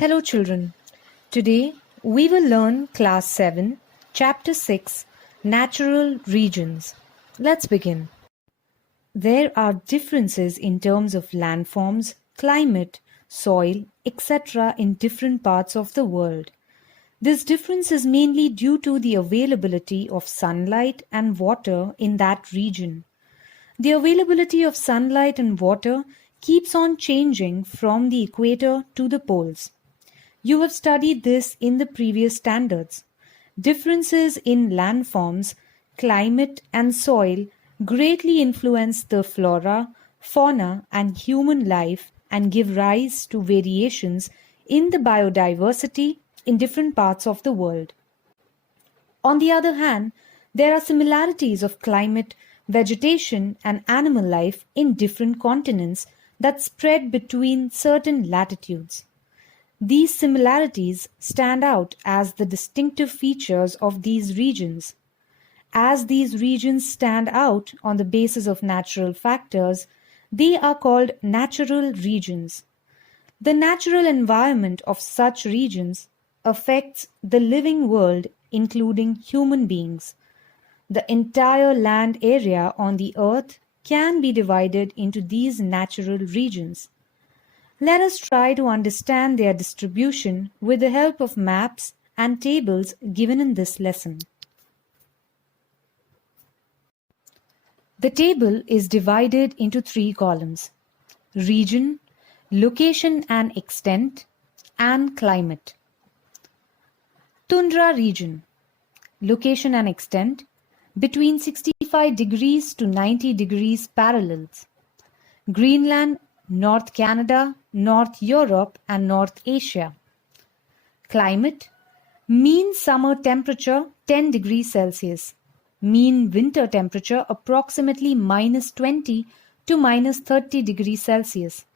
Hello children. Today we will learn class 7, chapter 6, natural regions. Let's begin. There are differences in terms of landforms, climate, soil, etc. in different parts of the world. This difference is mainly due to the availability of sunlight and water in that region. The availability of sunlight and water keeps on changing from the equator to the poles. You have studied this in the previous standards. Differences in landforms, climate, and soil greatly influence the flora, fauna, and human life and give rise to variations in the biodiversity in different parts of the world. On the other hand, there are similarities of climate, vegetation, and animal life in different continents that spread between certain latitudes. These similarities stand out as the distinctive features of these regions. As these regions stand out on the basis of natural factors, they are called natural regions. The natural environment of such regions affects the living world, including human beings. The entire land area on the earth can be divided into these natural regions. Let us try to understand their distribution with the help of maps and tables given in this lesson. The table is divided into 3 columns: region, location and extent, and climate. Tundra region, location and extent, between 65 degrees to 90 degrees parallels. Greenland, North Canada, North Europe, and North Asia. Climate: mean summer temperature 10 degrees Celsius. Mean winter temperature approximately -20 to -30 degrees Celsius.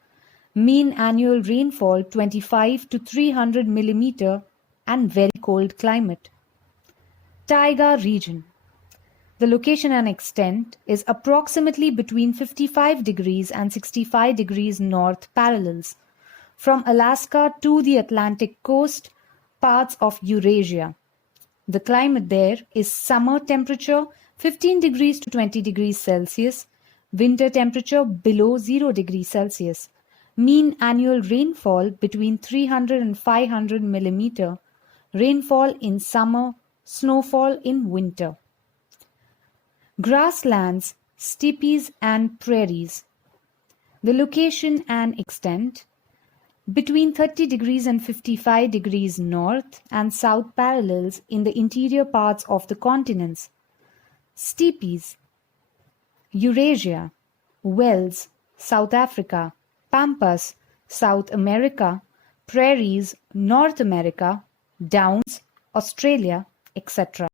Mean annual rainfall 25 to 300 millimeter and very cold climate. Taiga region. The location and extent is approximately between 55 degrees and 65 degrees north parallels, from Alaska to the Atlantic coast, parts of Eurasia. The climate there is summer temperature 15 degrees to 20 degrees Celsius, winter temperature below 0 degrees Celsius, mean annual rainfall between 300 and 500 millimeter, rainfall in summer, snowfall in winter. Grasslands, steppes and prairies. The location and extent between 30 degrees and 55 degrees north and south parallels in the interior parts of the continents. Steppes, Eurasia, Wales, South Africa, Pampas, South America, prairies, North America, downs, Australia, etc.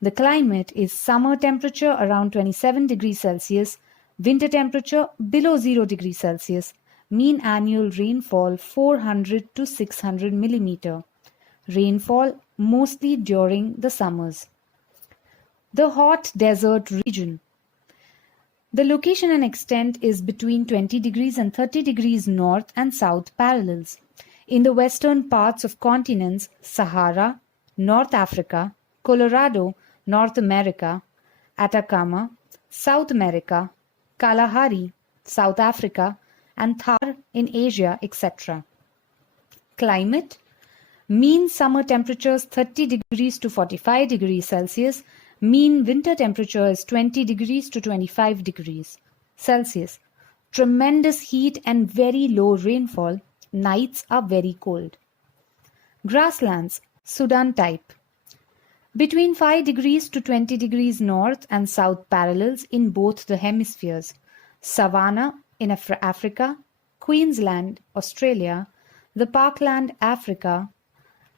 The climate is summer temperature around 27 degrees Celsius, winter temperature below 0 degrees Celsius, mean annual rainfall 400 to 600 millimeter, rainfall mostly during the summers. The hot desert region. The location and extent is between 20 degrees and 30 degrees north and south parallels. In the western parts of continents Sahara, North Africa, Colorado, North America, Atacama, South America, Kalahari, South Africa, and Thar in Asia, etc. Climate: mean summer temperatures 30 degrees to 45 degrees Celsius, mean winter temperature is 20 degrees to 25 degrees Celsius. Tremendous heat and very low rainfall, nights are very cold. Grasslands, Sudan type. Between 5 degrees to 20 degrees north and south parallels in both the hemispheres. Savanna in Africa, Queensland, Australia, the Parkland, Africa,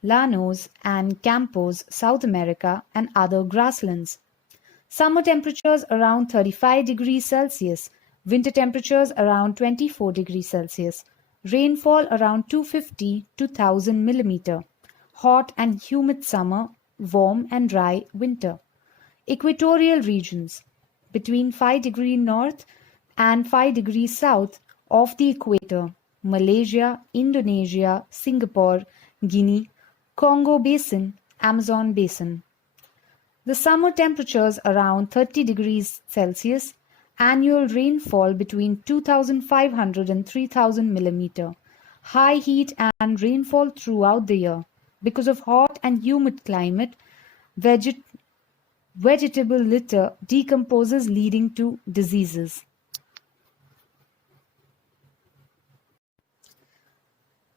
Llanos and Campos, South America, and other grasslands. Summer temperatures around 35 degrees Celsius, winter temperatures around 24 degrees Celsius, rainfall around 250 to 1000 millimeter, hot and humid summer, warm and dry winter. Equatorial regions between 5 degrees north and 5 degrees south of the equator, Malaysia, Indonesia, Singapore, Guinea, Congo Basin, Amazon Basin. The summer temperatures around 30 degrees Celsius, annual rainfall between 2,500 and 3,000 millimeter, high heat and rainfall throughout the year. Because of hot and humid climate, vegetable litter decomposes leading to diseases.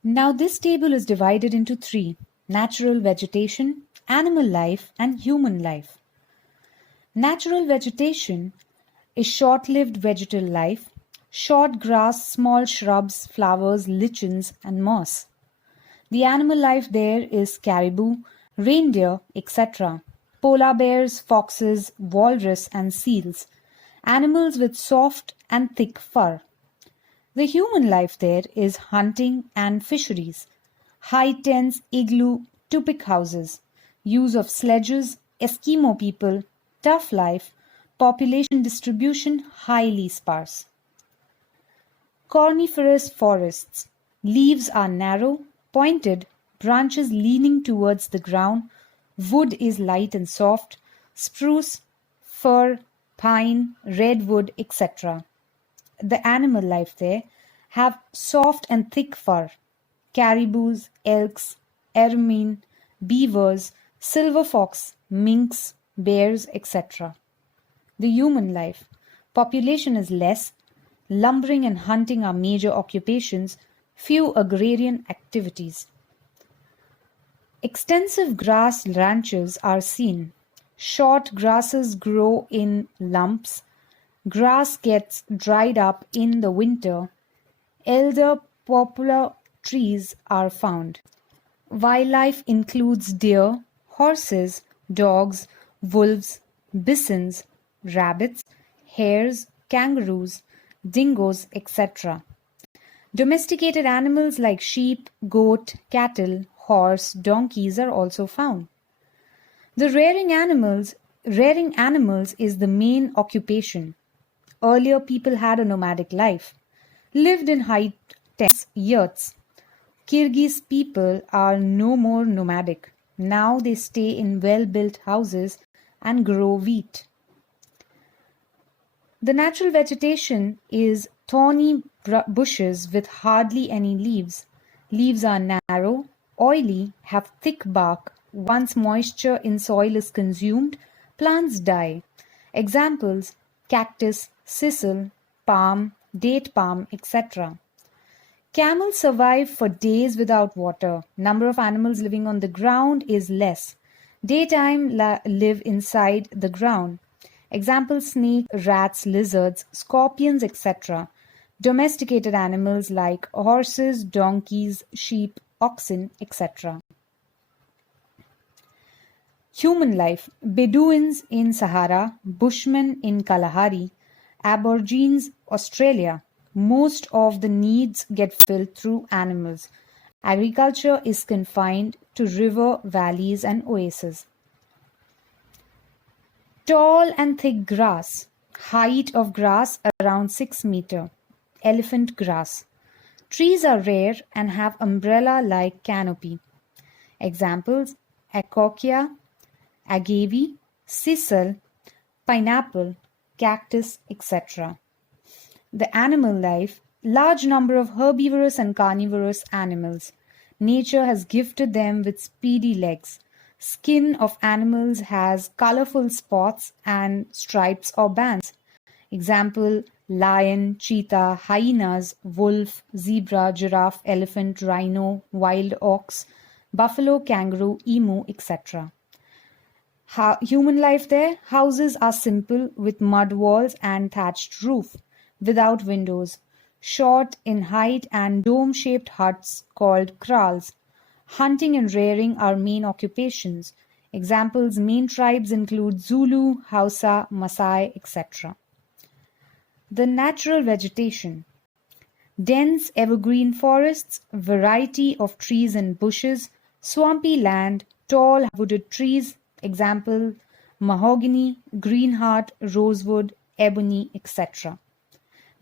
Now this table is divided into three: natural vegetation, animal life, and human life. Natural vegetation is short-lived vegetal life, short grass, small shrubs, flowers, lichens, and moss. The animal life there is caribou, reindeer, etc., polar bears, foxes, walrus, and seals, animals with soft and thick fur. The human life there is hunting and fisheries, high tents, igloo, tupik houses, use of sledges, Eskimo people, tough life, population distribution highly sparse. Coniferous forests. Leaves are narrow, pointed, branches leaning towards the ground, wood is light and soft, spruce, fir, pine, redwood, etc. The animal life there have soft and thick fur, caribous, elks, ermine, beavers, silver fox, minks, bears, etc. The human life. Population is less, lumbering and hunting are major occupations, few agrarian activities. Extensive grass ranches are seen. Short grasses grow in lumps. Grass gets dried up in the winter. Elder poplar trees are found. Wildlife includes deer, horses, dogs, wolves, bisons, rabbits, hares, kangaroos, dingoes, etc. Domesticated animals like sheep, goat, cattle, horse, donkeys are also found. The rearing animals is the main occupation. Earlier people had a nomadic life, lived in high tents, yurts. Kyrgyz people are no more nomadic. Now they stay in well-built houses and grow wheat. The natural vegetation is thorny bushes with hardly any leaves. Leaves are narrow, oily, have thick bark. Once moisture in soil is consumed, plants die. Examples: cactus, sisal, palm, date palm, etc. Camels survive for days without water. Number of animals living on the ground is less. Daytime live inside the ground. Example: snake, rats, lizards, scorpions, etc. Domesticated animals like horses, donkeys, sheep, oxen, etc. Human life. Bedouins in Sahara, Bushmen in Kalahari, Aborigines, Australia. Most of the needs get filled through animals. Agriculture is confined to river, valleys, and oases. Tall and thick grass. Height of grass around 6 meter. Elephant grass. Trees are rare and have umbrella-like canopy. Examples: acacia, agave, sisal, pineapple, cactus, etc. The animal life. Large number of herbivorous and carnivorous animals. Nature has gifted them with speedy legs. Skin of animals has colorful spots and stripes or bands. Example: lion, cheetah, hyenas, wolf, zebra, giraffe, elephant, rhino, wild ox, buffalo, kangaroo, emu, etc. Human life there. Houses are simple with mud walls and thatched roof, without windows. Short in height and dome-shaped huts called kraals. Hunting and rearing are main occupations. Examples: main tribes include Zulu, Hausa, Maasai, etc. The natural vegetation. Dense evergreen forests, variety of trees and bushes, swampy land, tall wooded trees. Example: mahogany, greenheart, rosewood, ebony, etc.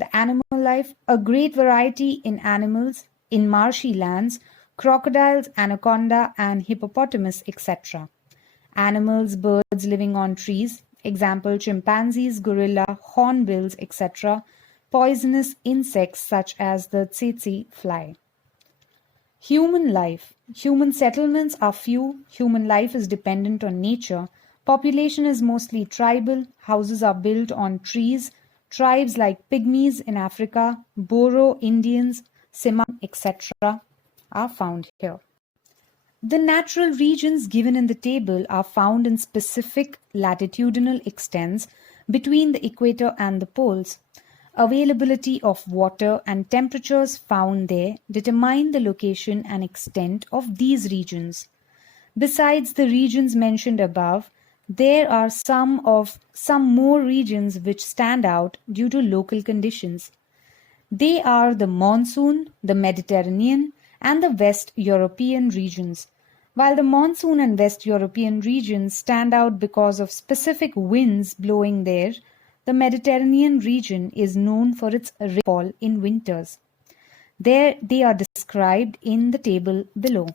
The animal life, a great variety in animals in marshy lands, crocodiles, anaconda, and hippopotamus, etc. Animals, birds living on trees, example chimpanzees, gorilla, hornbills, etc. Poisonous insects such as the tsetse fly. Human life. Human settlements are few. Human life is dependent on nature. Population is mostly tribal. Houses are built on trees. Tribes like Pygmies in Africa, Boro Indians, Simam, etc. are found here. The natural regions given in the table are found in specific latitudinal extents between the equator and the poles. Availability of water and temperatures found there determine the location and extent of these regions. Besides the regions mentioned above, there are some more regions which stand out due to local conditions. They are the monsoon, the Mediterranean, and the West European regions. While the monsoon and West European regions stand out because of specific winds blowing there, the Mediterranean region is known for its rainfall in winters. There they are described in the table below.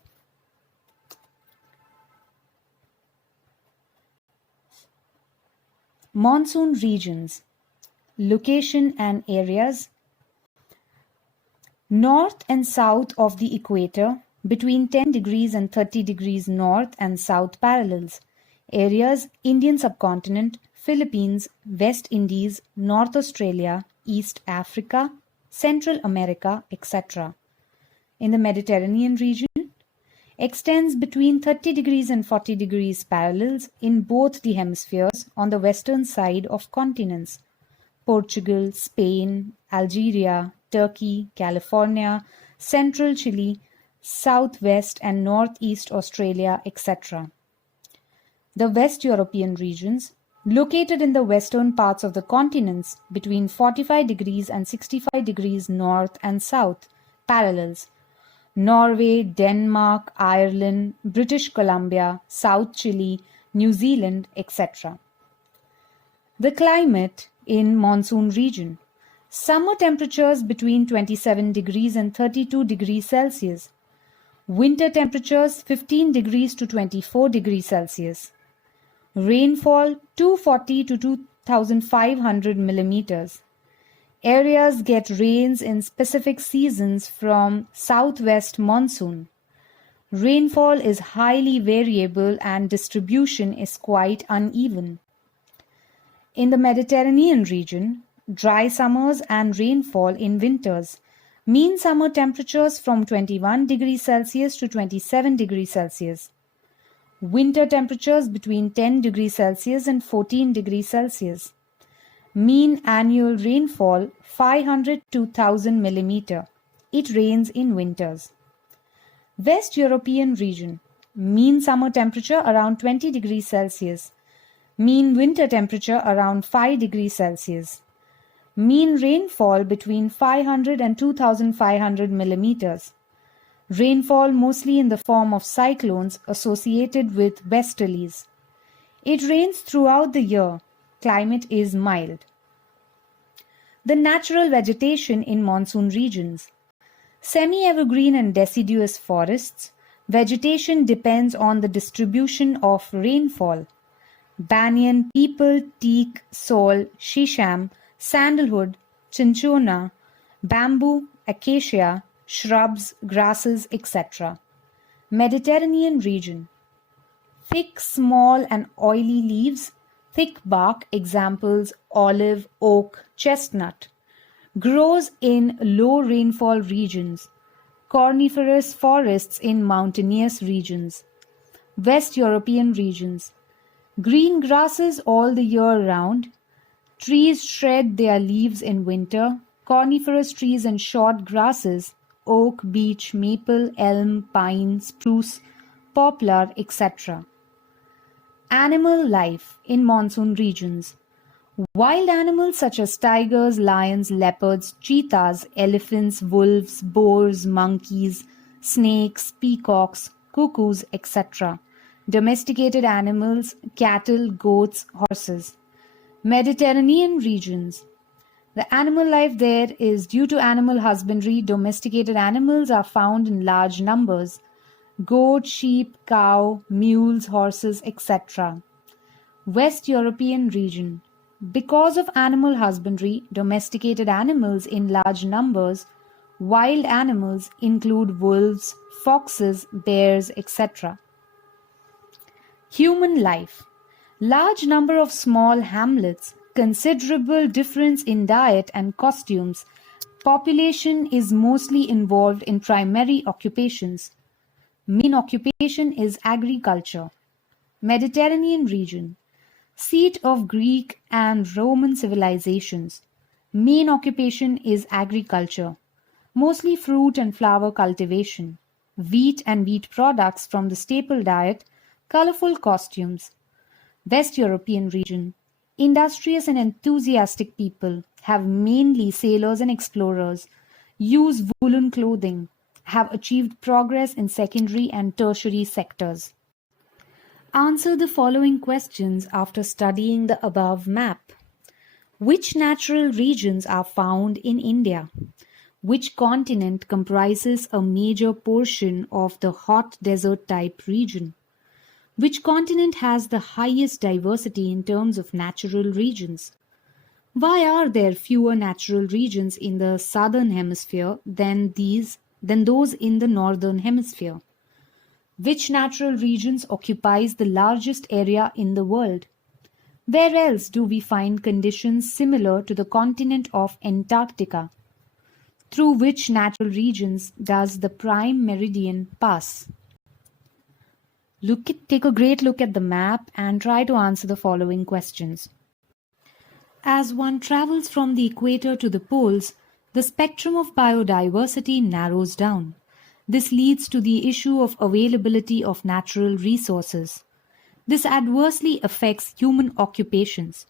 Monsoon regions, location and areas. North and south of the equator, between 10 degrees and 30 degrees north and south parallels. Areas: Indian subcontinent, Philippines, West Indies, North Australia, East Africa, Central America, etc. In the Mediterranean region, extends between 30 degrees and 40 degrees parallels in both the hemispheres on the western side of continents: Portugal, Spain, Algeria, Turkey, California, central Chile, southwest and northeast Australia, etc. The West European regions, located in the western parts of the continents between 45 degrees and 65 degrees north and south, parallels: Norway, Denmark, Ireland, British Columbia, South Chile, New Zealand, etc. The climate in monsoon region. Summer temperatures between 27 degrees and 32 degrees Celsius. Winter temperatures 15 degrees to 24 degrees Celsius. Rainfall 240 to 2,500 millimeters. Areas get rains in specific seasons from southwest monsoon. Rainfall is highly variable and distribution is quite uneven. In the Mediterranean region, dry summers and rainfall in winters. Mean summer temperatures from 21 degrees Celsius to 27 degrees Celsius. Winter temperatures between 10 degrees Celsius and 14 degrees Celsius. Mean annual rainfall 500 to 1000 millimeter. It rains in winters. West European region. Mean summer temperature around 20 degrees Celsius. Mean winter temperature around 5 degrees Celsius. Mean rainfall between 500 and 2500 millimeters. Rainfall mostly in the form of cyclones associated with westerlies. It rains throughout the year. Climate is mild. The natural vegetation in monsoon regions. Semi-evergreen and deciduous forests. Vegetation depends on the distribution of rainfall. Banyan, peepal, teak, sal, shisham, sandalwood, cinchona, bamboo, acacia, shrubs, grasses, etc. Mediterranean region. Thick, small and oily leaves, thick bark, examples olive, oak, chestnut. Grows in low rainfall regions. Coniferous forests in mountainous regions. West European regions. Green grasses all the year round. Trees shed their leaves in winter. Coniferous trees and short grasses, oak, beech, maple, elm, pine, spruce, poplar, etc. Animal life in monsoon regions. Wild animals such as tigers, lions, leopards, cheetahs, elephants, wolves, boars, monkeys, snakes, peacocks, cuckoos, etc. Domesticated animals, cattle, goats, horses. Mediterranean regions. The animal life there is due to animal husbandry. Domesticated animals are found in large numbers: goat, sheep, cow, mules, horses, etc. West European region. Because of animal husbandry, domesticated animals in large numbers, wild animals include wolves, foxes, bears, etc. Human life. Large number of small hamlets, considerable difference in diet and costumes. Population is mostly involved in primary occupations. Main occupation is agriculture. Mediterranean region. Seat of Greek and Roman civilizations. Main occupation is agriculture, mostly fruit and flower cultivation. Wheat and wheat products from the staple diet, colorful costumes. West European region. Industrious and enthusiastic people, have mainly sailors and explorers, use woolen clothing, have achieved progress in secondary and tertiary sectors. Answer the following questions after studying the above map. Which natural regions are found in India? Which continent comprises a major portion of the hot desert type region? Which continent has the highest diversity in terms of natural regions? Why are there fewer natural regions in the southern hemisphere than those in the northern hemisphere? Which natural regions occupies the largest area in the world? Where else do we find conditions similar to the continent of Antarctica? Through which natural regions does the prime meridian pass? Take a great look at the map and try to answer the following questions. As one travels from the equator to the poles, the spectrum of biodiversity narrows down. This leads to the issue of availability of natural resources. This adversely affects human occupations.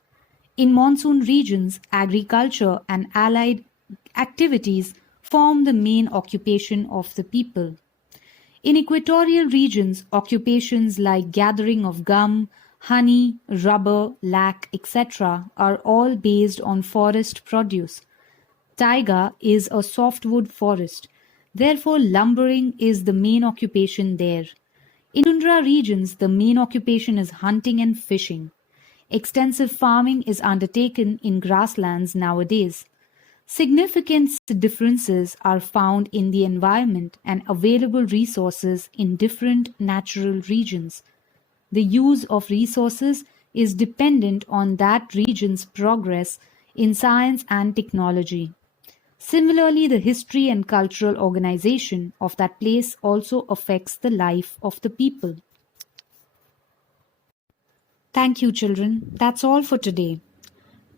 In monsoon regions, agriculture and allied activities form the main occupation of the people. In equatorial regions, occupations like gathering of gum, honey, rubber, lac, etc. are all based on forest produce. Taiga is a softwood forest. Therefore, lumbering is the main occupation there. In tundra regions, the main occupation is hunting and fishing. Extensive farming is undertaken in grasslands nowadays. Significant differences are found in the environment and available resources in different natural regions. The use of resources is dependent on that region's progress in science and technology. Similarly, the history and cultural organization of that place also affects the life of the people. Thank you, children. That's all for today.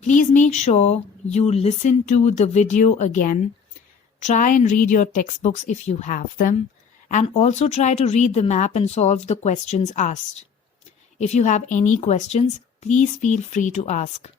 Please make sure you listen to the video again. Try and read your textbooks if you have them, and also try to read the map and solve the questions asked. If you have any questions, please feel free to ask.